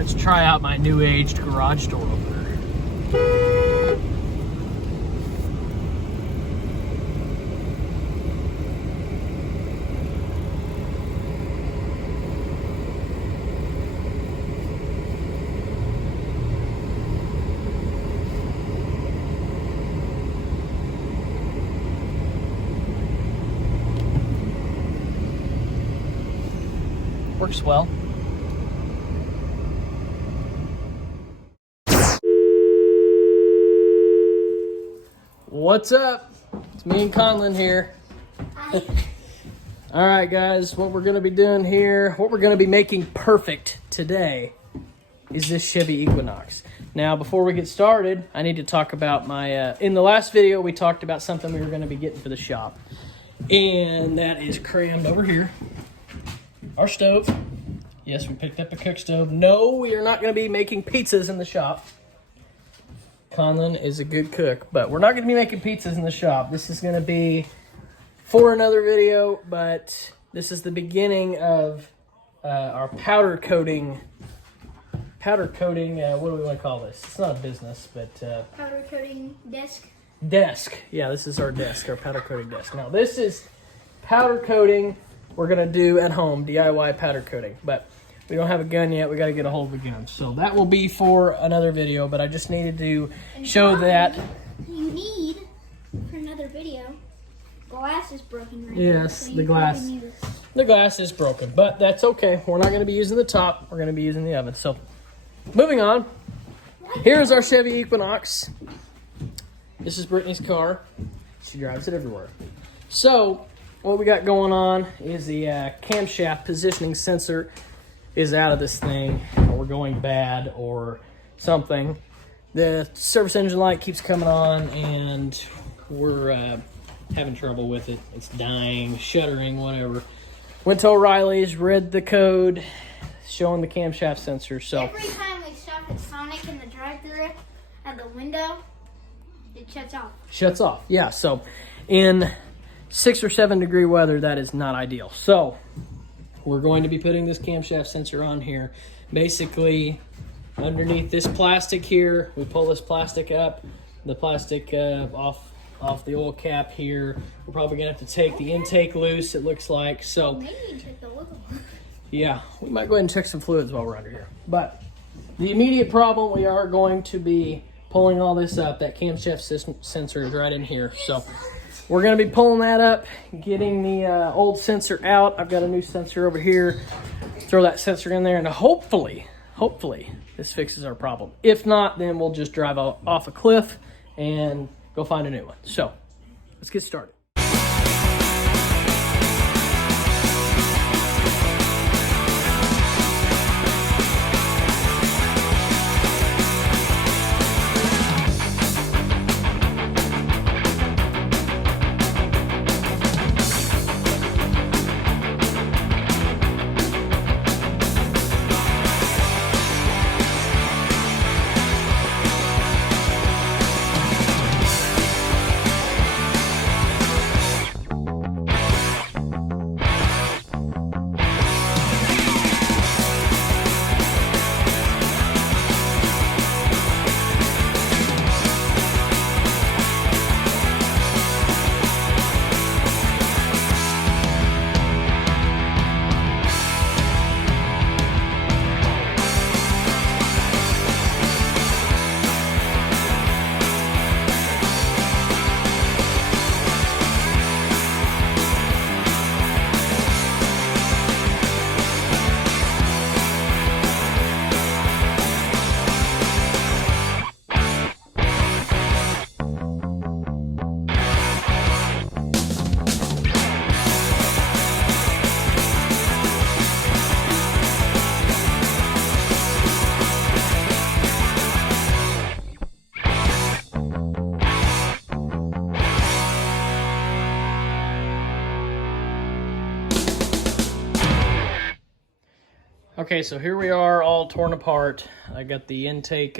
Let's try out my new aged garage door opener. Works well. What's up? It's me and Conlon here. All right, guys, what we're going to be doing here, what we're going to be making perfect today is this Chevy Equinox. Now, before we get started, I need to talk about my, in the last video, we talked about something we were going to be getting for the shop. And that is crammed over here. Our stove. Yes, we picked up a cook stove. No, we are not going to be making pizzas in the shop. Conlon is a good cook, but we're not going to be making pizzas in the shop. This is going to be for another video, but this is the beginning of our powder coating. Powder coating, what do we want to call this? It's not a business, but... powder coating desk. Desk. Yeah, this is our desk, our powder coating desk. Now, this is powder coating we're going to do at home, DIY powder coating, but we don't have a gun yet. We got to get a hold of a gun. So that will be for another video, but I just needed to show that. You need, for another video, glass is broken right now. Yes, so the glass. The glass is broken, but that's okay. We're not going to be using the top. We're going to be using the oven. So moving on. Here's our Chevy Equinox. This is Brittany's car. She drives it everywhere. So what we got going on is the camshaft positioning sensor is out of this thing, or we're going bad or something. The service engine light keeps coming on and we're having trouble with it. It's dying, shuddering, whatever. Went to O'Reilly's, read the code showing the camshaft sensor. So every time we stop at Sonic in the drive-thru at the window, it shuts off. Shuts off, yeah. So in 6 or 7 degree weather, that is not ideal. So we're going to be putting this camshaft sensor on here. Basically, underneath this plastic here, we pull this plastic up, the plastic off the oil cap here. We're probably gonna have to take the intake loose, it looks like. So Maybe check the oil. yeah, we might go ahead and check some fluids while we're under here. But the immediate problem, we are going to be pulling all this up. That camshaft sensor is right in here. So we're going to be pulling that up, getting the old sensor out. I've got a new sensor over here. Throw that sensor in there, and hopefully, this fixes our problem. If not, then we'll just drive off a cliff and go find a new one. So let's get started. Okay, so here we are, all torn apart. I got the intake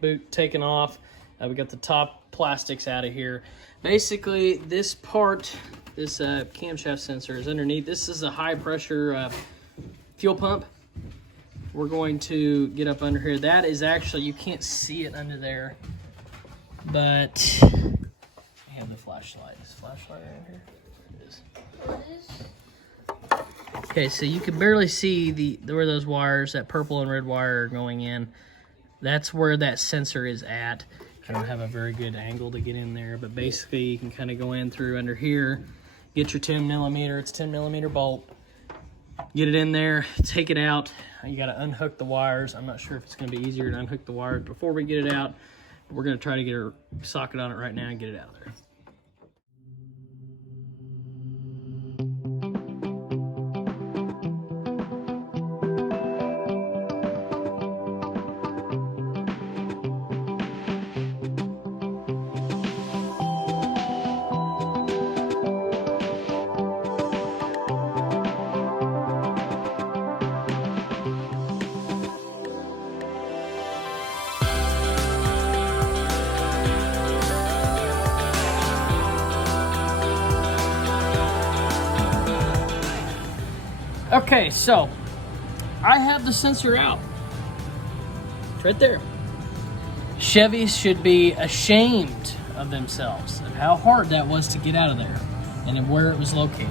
boot taken off. We got the top plastics out of here. Basically, this part, this camshaft sensor is underneath. This is a high pressure fuel pump. we're going to get up under here. That is actually, you can't see it under there, but I have the flashlight. Is the flashlight right here? It is. Okay, so you can barely see where those wires, that purple and red wire, are going in. That's where that sensor is at. I don't have a very good angle to get in there, but basically you can kind of go in through under here, get your 10 millimeter, it's a 10 millimeter bolt, get it in there, take it out. You got to unhook the wires. I'm not sure if it's going to be easier to unhook the wires before we get it out, but we're going to try to get a socket on it right now and get it out of there. Okay, so I have the sensor out. It's right there. Chevys should be ashamed of themselves of how hard that was to get out of there and where it was located.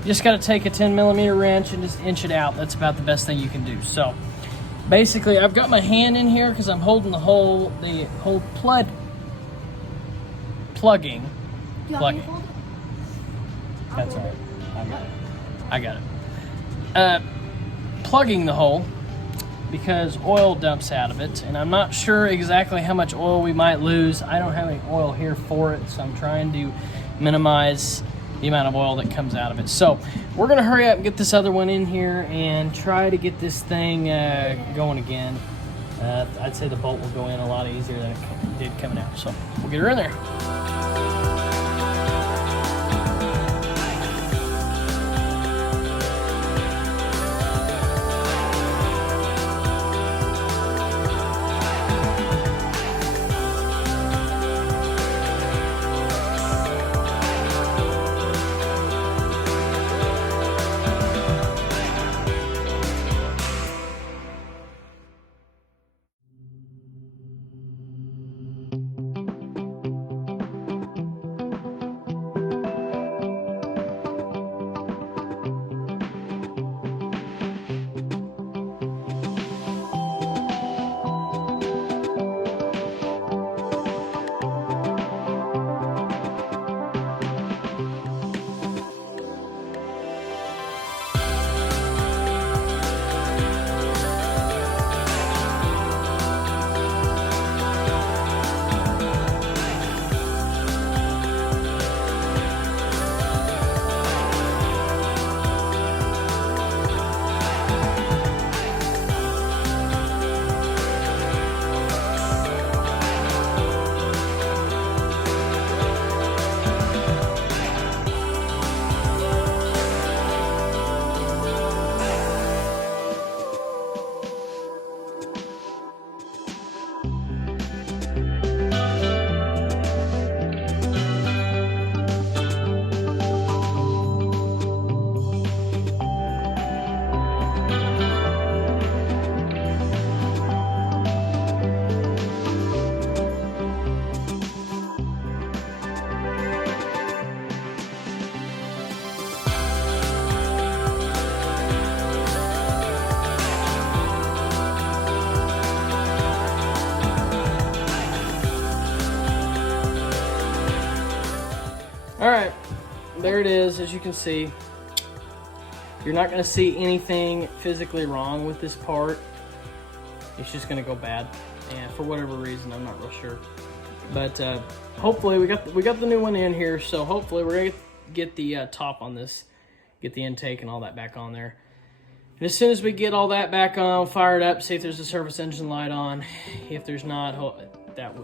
You just got to take a 10 millimeter wrench and just inch it out. That's about the best thing you can do. So basically, I've got my hand in here because I'm holding the whole plugging. Plugging. That's all right. I got it. Plugging the hole because oil dumps out of it, and I'm not sure exactly how much oil we might lose. I don't have any oil here for it, so I'm trying to minimize the amount of oil that comes out of it. So we're gonna hurry up and get this other one in here and try to get this thing going again. I'd say the bolt will go in a lot easier than it did coming out, so we'll get her in there. All right, there it is. As you can see, you're not going to see anything physically wrong with this part. It's just going to go bad, and for whatever reason, I'm not real sure. But hopefully, we got the new one in here. So hopefully, we're gonna get the top on this, get the intake and all that back on there. And as soon as we get all that back on, fire it up, see if there's a service engine light on. If there's not, that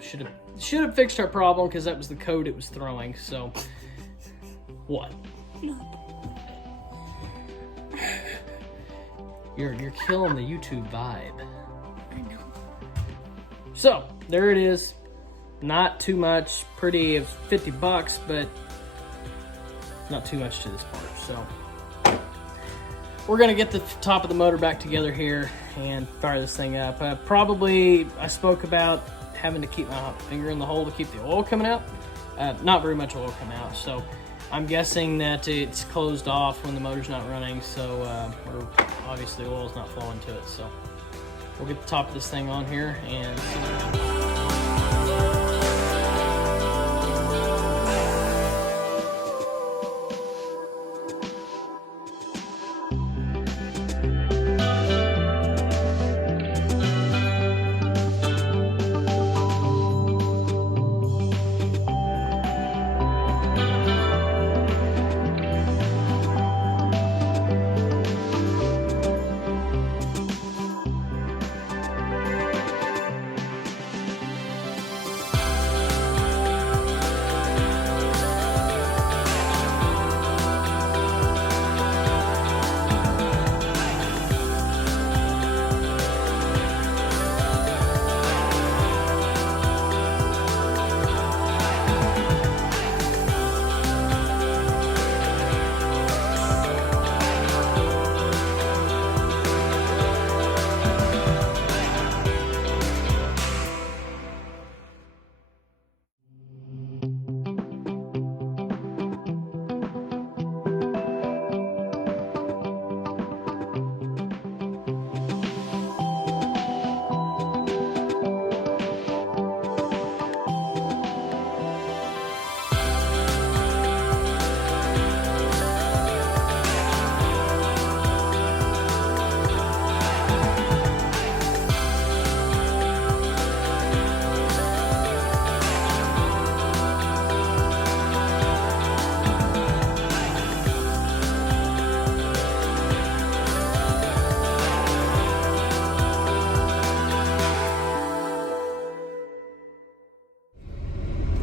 should have fixed our problem because that was the code it was throwing. So. What? You're killing the YouTube vibe. I know. So there it is. Not too much. Pretty. It's $50, but not too much to this part. So we're gonna get the top of the motor back together here and fire this thing up. Probably, I spoke about having to keep my finger in the hole to keep the oil coming out. Not very much oil come out, so I'm guessing that it's closed off when the motor's not running, so obviously oil's not flowing to it. So we'll get the top of this thing on here and see what happens.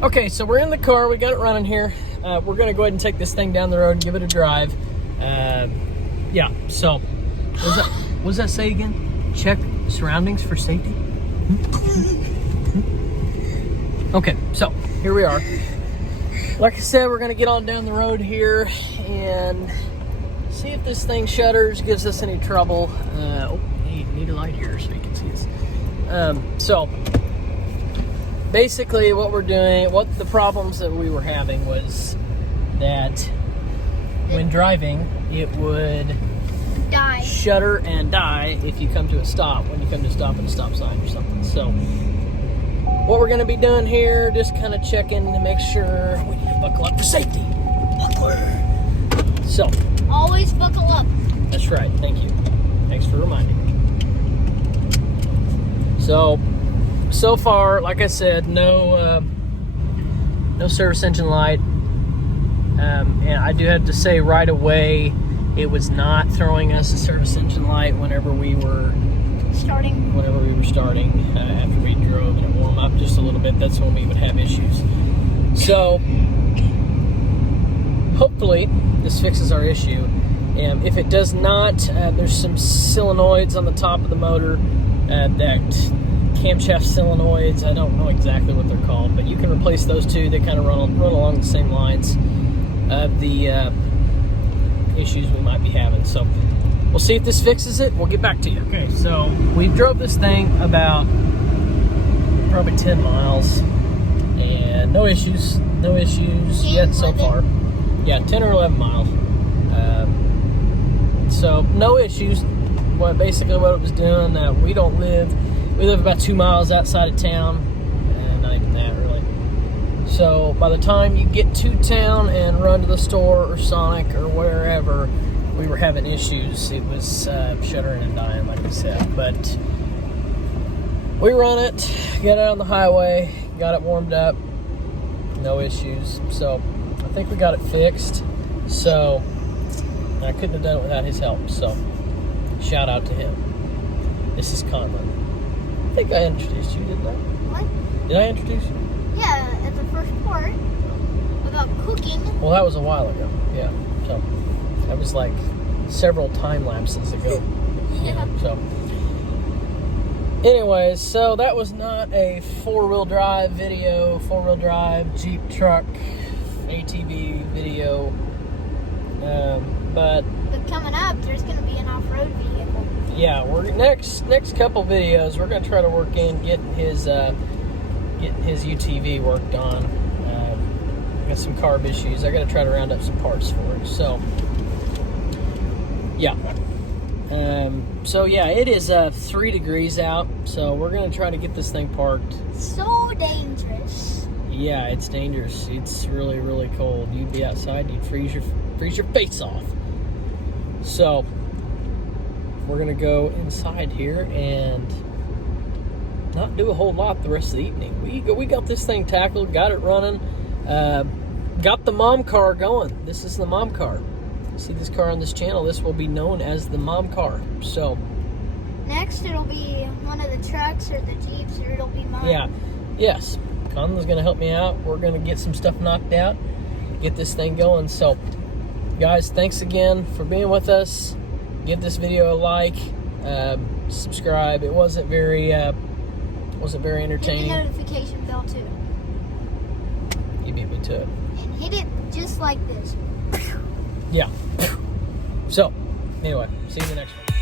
Okay, so we're in the car. We got it running here. We're going to go ahead and take this thing down the road and give it a drive. Yeah, so what does that say again? Check surroundings for safety? Okay, so here we are. Like I said, we're going to get on down the road here and see if this thing shutters, gives us any trouble. Oh, need a light here so you can see this. So basically what we're doing, what the problems that we were having was that when driving, it would Die. shutter and die if you come to a stop, when you come to stop at a stop sign or something. So what we're going to be doing here, just kind of checking to make sure we need to buckle up for safety. Buckler. So Always buckle up. that's right. Thank you. Thanks for reminding me. So far, like I said, no service engine light. And I do have to say right away, it was not throwing us a service engine light whenever we were starting. After we drove and it warmed up just a little bit, that's when we would have issues. So hopefully this fixes our issue. And if it does not, there's some solenoids on the top of the motor, that camshaft solenoids. I don't know exactly what they're called, but you can replace those two. They kind of run along the same lines of the issues we might be having. So we'll see if this fixes it. We'll get back to you. Okay, so we drove this thing about probably 10 miles and no issues yet so far. Yeah, 10 or 11 miles. So no issues. Basically what it was doing, we live about 2 miles outside of town, and not even that really. So by the time you get to town and run to the store or Sonic or wherever, we were having issues. It was shuttering and dying, like I said. But we run it, get it on the highway, got it warmed up, no issues. So I think we got it fixed. So I couldn't have done it without his help. So shout out to him. This is Conlon. I think I introduced you, didn't I? What? Did I introduce you? Yeah, at the first part about cooking. Well, that was a while ago. Yeah. So that was like several time lapses ago. Yeah. So anyways, so that was not a four-wheel drive video, four-wheel drive Jeep truck ATV video. But But coming up, there's going to be an off-road vehicle. Yeah, we're next couple videos. We're gonna try to work in getting his UTV worked on. Got some carb issues. I gotta try to round up some parts for it. So yeah. So yeah, it is 3 degrees out. So we're gonna try to get this thing parked. So dangerous. Yeah, it's dangerous. It's really, really cold. You'd be outside, you'd freeze your face off. So we're gonna go inside here and not do a whole lot the rest of the evening. We got this thing tackled, got it running, got the mom car going. This is the mom car. See this car on this channel? This will be known as the mom car. So next, it'll be one of the trucks or the Jeeps, or it'll be mine. yeah, yes. Conlon's gonna help me out. We're gonna get some stuff knocked out, get this thing going. So, guys, thanks again for being with us. Give this video a like, subscribe. It wasn't very entertaining. Hit the notification bell too. You beat me to it. And hit it just like this. Yeah. So, anyway, see you in the next one.